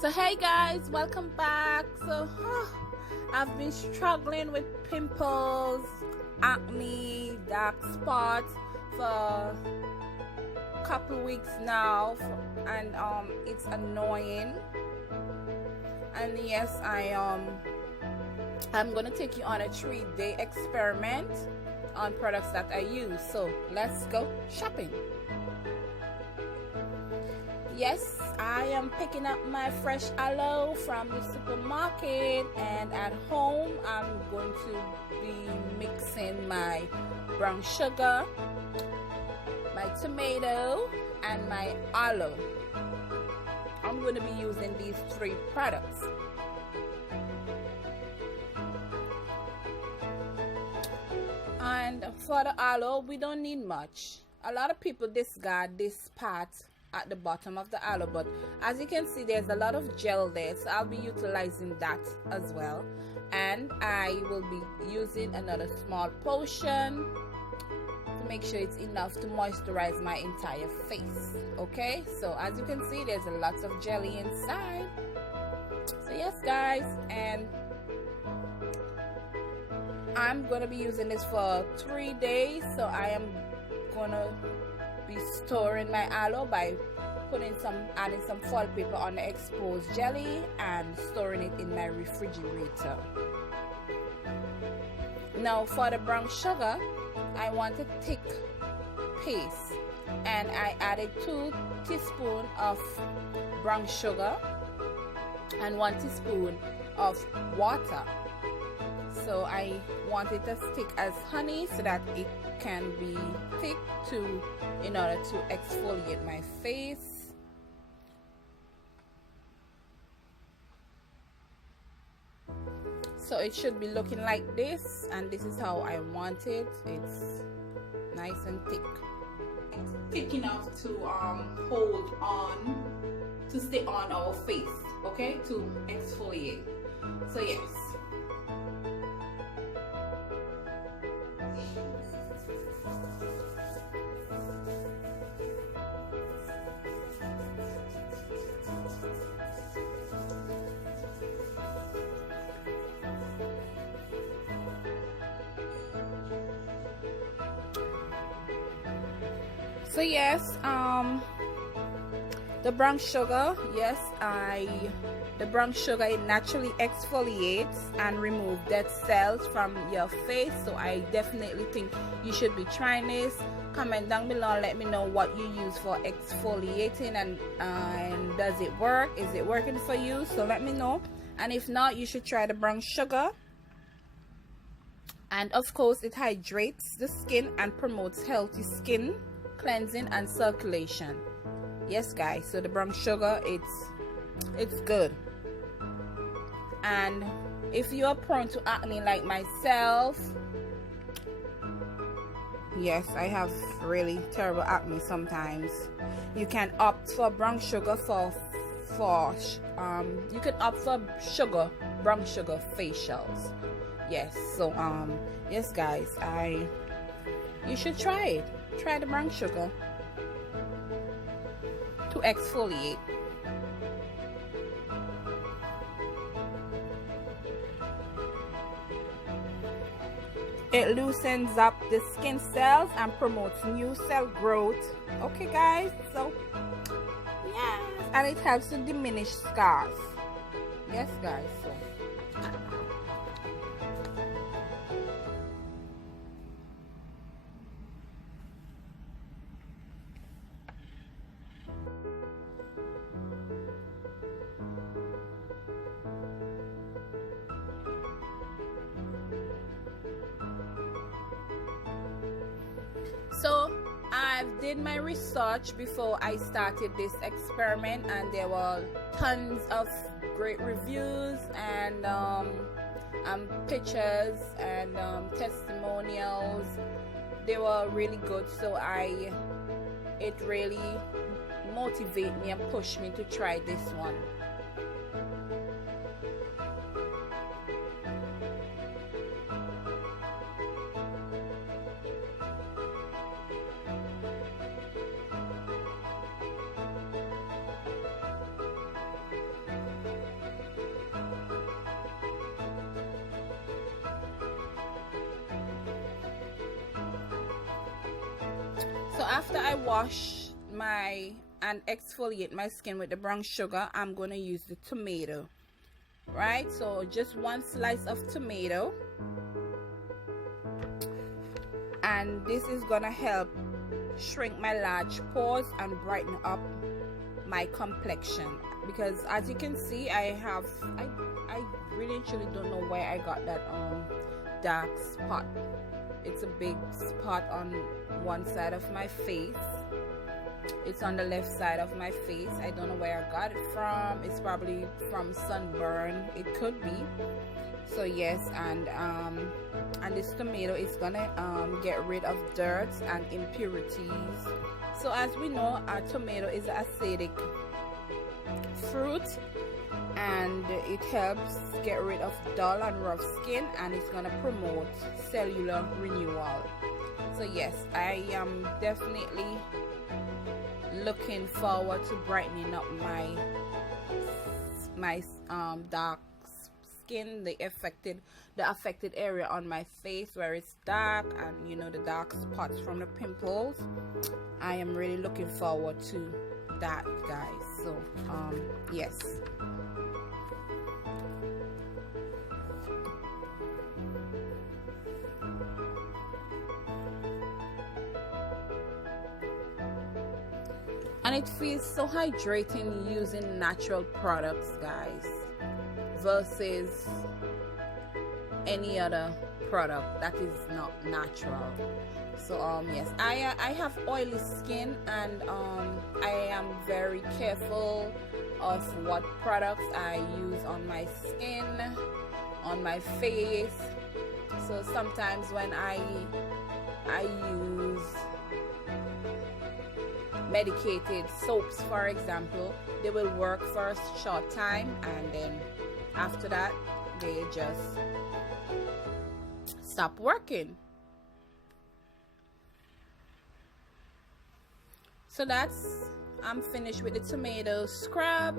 So hey guys, welcome back. I've been struggling with pimples, acne, dark spots for a couple weeks now, and it's annoying. And yes, I'm gonna take you on a 3-day experiment on products that I use. So let's go shopping. Yes, I am picking up my fresh aloe from the supermarket, and at home I'm going to be mixing my brown sugar, my tomato, and my aloe. I'm going to be using these 3 products. And for the aloe, we don't need much. A lot of people discard this part at the bottom of the aloe, but as you can see, there's a lot of gel there, so I'll be utilizing that as well. And I will be using another small potion to make sure it's enough to moisturize my entire face. Okay, so as you can see, there's a lot of jelly inside. So yes guys, and I'm gonna be using this for 3 days. So I am gonna be storing my aloe by adding some foil paper on the exposed jelly and storing it in my refrigerator. Now for the brown sugar, I want a thick paste, and I added 2 teaspoons of brown sugar and 1 teaspoon of water. So I want it as thick as honey so that it can be thick in order to exfoliate my face. So it should be looking like this, and this is how I want it. It's nice and thick. Thick enough to hold on, to stay on our face, okay, to exfoliate. So yes. So yes, the brown sugar, the brown sugar, it naturally exfoliates and removes dead cells from your face. So I definitely think you should be trying this. Comment down below and let me know what you use for exfoliating, and does it work? Is it working for you? So let me know. And if not, you should try the brown sugar. And of course, it hydrates the skin and promotes healthy skin cleansing and circulation. Yes guys, so the brown sugar, it's good. And if you are prone to acne like myself, yes, I have really terrible acne sometimes, you can opt for brown sugar you can opt for brown sugar facials. Yes, so yes guys, you should try it. Try the brown sugar to exfoliate. It loosens up the skin cells and promotes new cell growth. Okay guys, so yes, and it helps to diminish scars. Yes guys, so I did my research before I started this experiment, and there were tons of great reviews and pictures and testimonials. They were really good, so it really motivated me and pushed me to try this one. after I wash and exfoliate my skin with the brown sugar, I'm going to use the tomato, right? So just one slice of tomato, and this is going to help shrink my large pores and brighten up my complexion, because as you can see, I really truly don't know where I got that dark spot. It's a big spot on one side of my face. It's on the left side of my face. I don't know where I got it from. It's probably from sunburn. It could be. So yes, and this tomato is gonna get rid of dirt and impurities. So as we know, our tomato is an acidic fruit, and it helps get rid of dull and rough skin, and it's gonna promote cellular renewal. So yes, I am definitely looking forward to brightening up my dark skin, the affected area on my face where it's dark, and you know, the dark spots from the pimples. I am really looking forward to that, guys. So yes. And it feels so hydrating using natural products, guys, versus any other product that is not natural. So yes, I have oily skin, and I am very careful of what products I use on my skin, on my face. So sometimes when I use medicated soaps, for example, they will work for a short time, and then after that they just stop working. So I'm finished with the tomato scrub,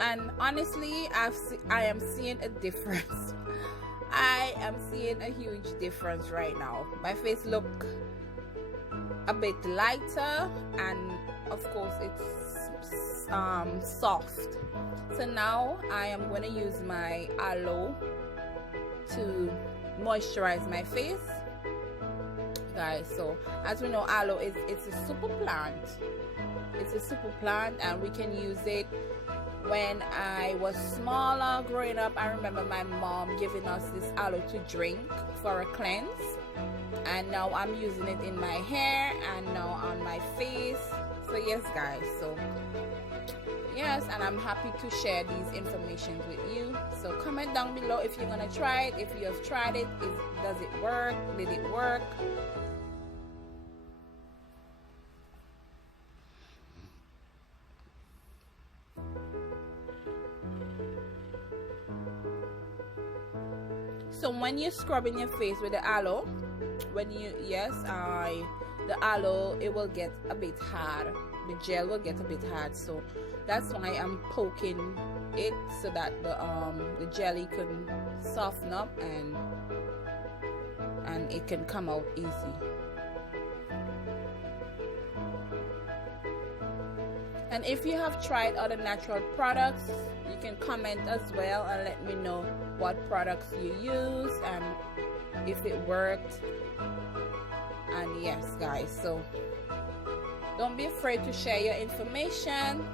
and honestly, I am seeing a difference. I am seeing a huge difference right now. My face look a bit lighter, and of course it's soft. So now I am going to use my aloe to moisturize my face, guys. So as we know, aloe it's a super plant. It's a super plant, and we can use it. When I was smaller growing up, I remember my mom giving us this aloe to drink for a cleanse, and now I'm using it in my hair and now on my face. So yes, guys, so yes, and I'm happy to share these information with you. So comment down below if you're gonna try it, if you have tried it, does it work, did it work? So when you're scrubbing your face with the aloe, the aloe, it will get a bit hard. The gel will get a bit hard, so that's why I'm poking it so that the jelly can soften up and it can come out easy. And if you have tried other natural products, you can comment as well and let me know what products you use and if it worked. And yes, guys, so don't be afraid to share your information.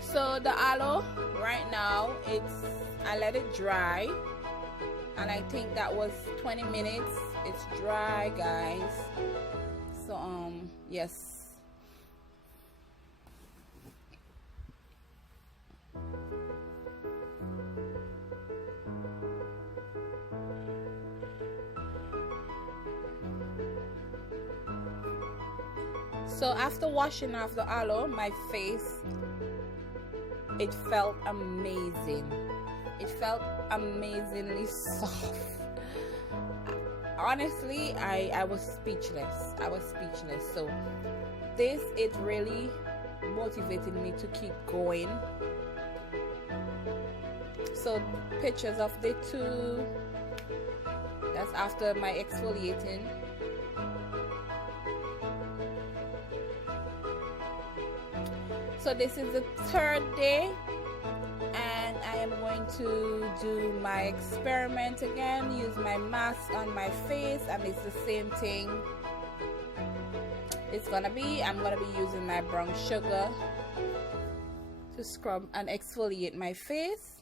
So the aloe right now, I let it dry, and I think that was 20 minutes. It's dry, guys. So yes. So after washing off the aloe, my face, it felt amazing. It felt amazingly soft. Honestly, I was speechless. So it really motivated me to keep going. So pictures of the two That's after my exfoliating. So this is the third day, and I am going to do my experiment again, use my mask on my face, and it's the same thing. It's gonna be, I'm gonna be using my brown sugar to scrub and exfoliate my face.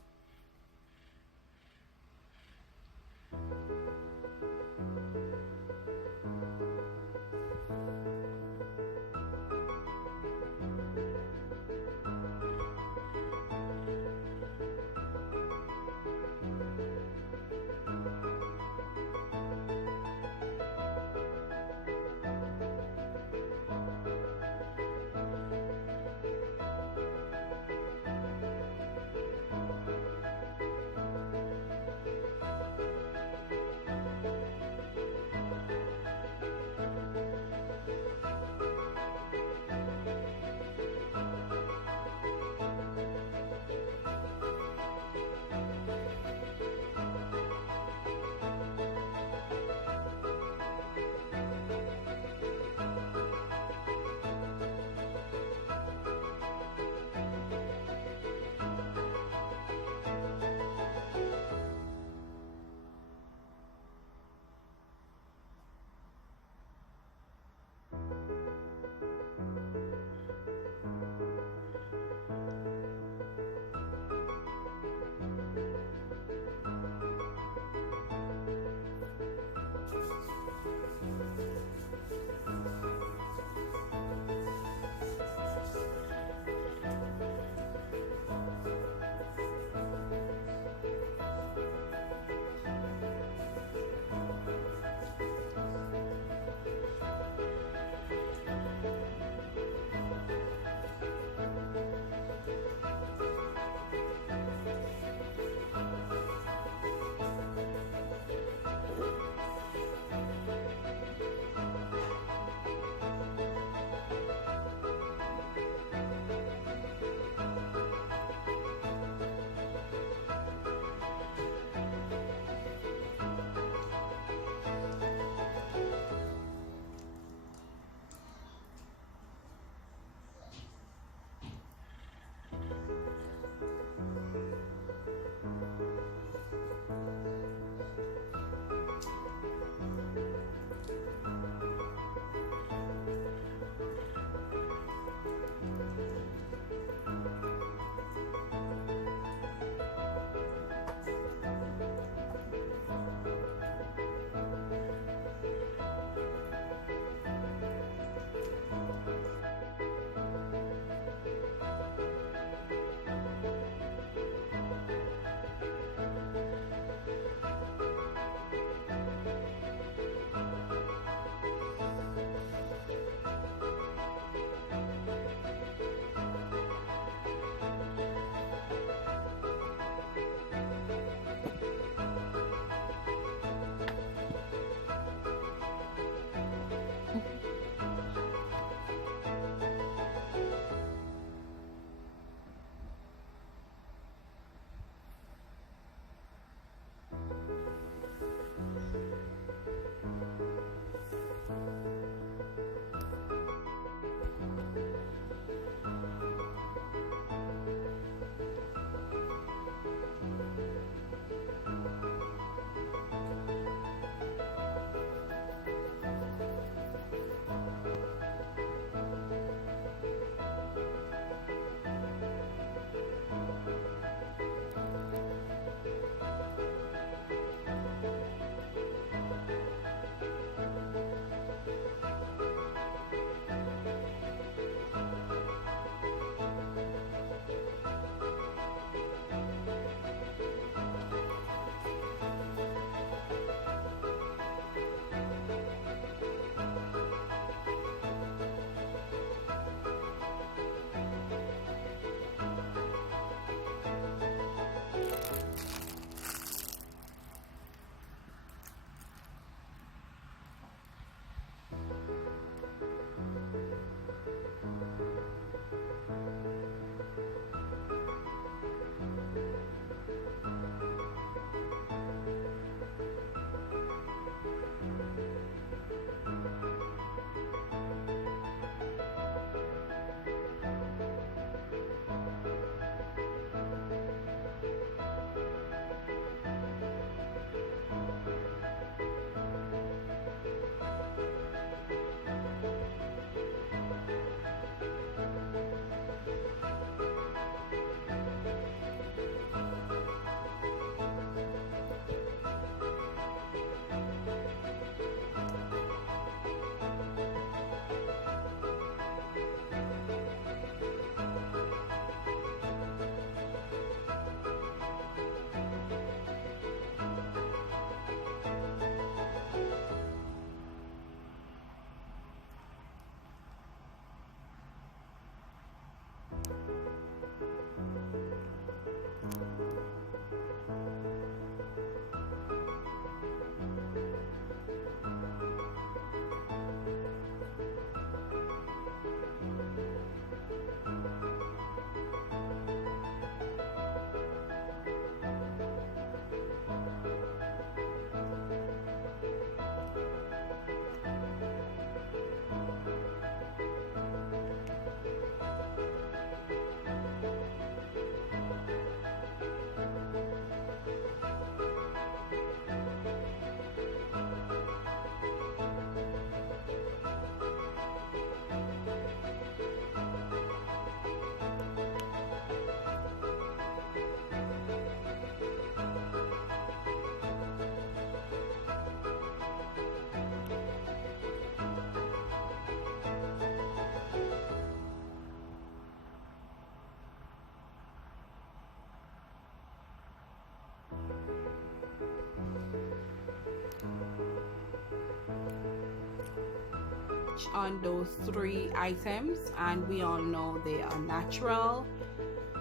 much on those 3 items, and we all know they are natural.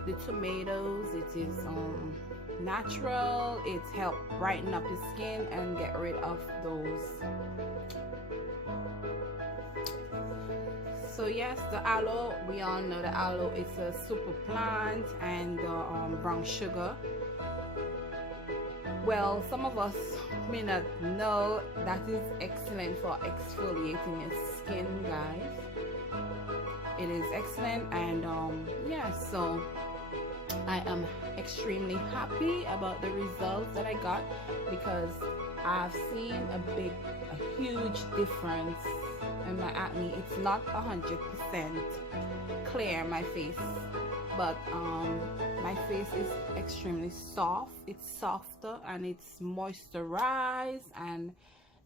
The tomatoes, it is natural. It's helped brighten up your skin and get rid of those. So yes, the aloe, we all know the aloe is a super plant, and brown sugar. Well, some of us may not know that is excellent for exfoliating your skin, guys. It is excellent, and yeah, so I am extremely happy about the results that I got, because I've seen a huge difference in my acne. It's not 100% clear, my face, but my face is extremely soft. It's softer and it's moisturized, and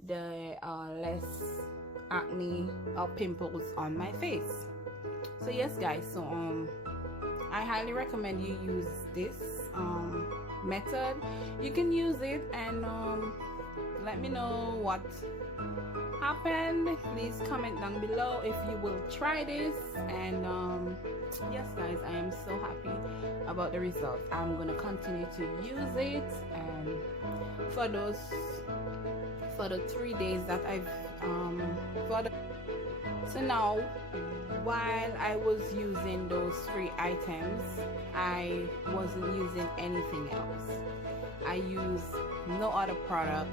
there are less acne or pimples on my face. So yes, guys, so I highly recommend you use this method. You can use it, and let me know what happened. Please comment down below if you will try this. And yes, guys, I am so happy about the results. I'm gonna continue to use it, and for the 3 days that I've so now, while I was using those 3 items, I wasn't using anything else. I used no other product,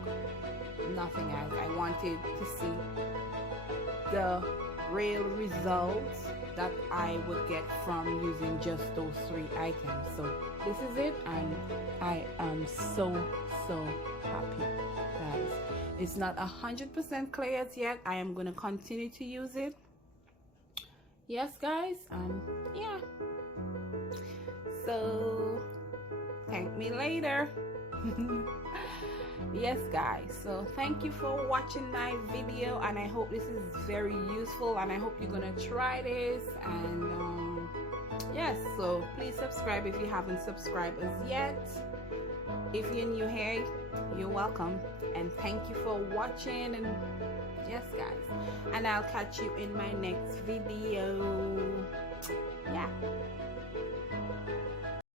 nothing else. I wanted to see the real results that I would get from using just those 3 items. So this is it, and I am so happy, guys. It's not 100% clear yet. I am gonna continue to use it. Yes, guys, yeah. So thank me later. Yes, guys, so thank you for watching my video, and I hope this is very useful, and I hope you're gonna try this. And yes, so please subscribe if you haven't subscribed as yet. If you're new here, you're welcome, and thank you for watching. And yes, guys, and I'll catch you in my next video. Yeah.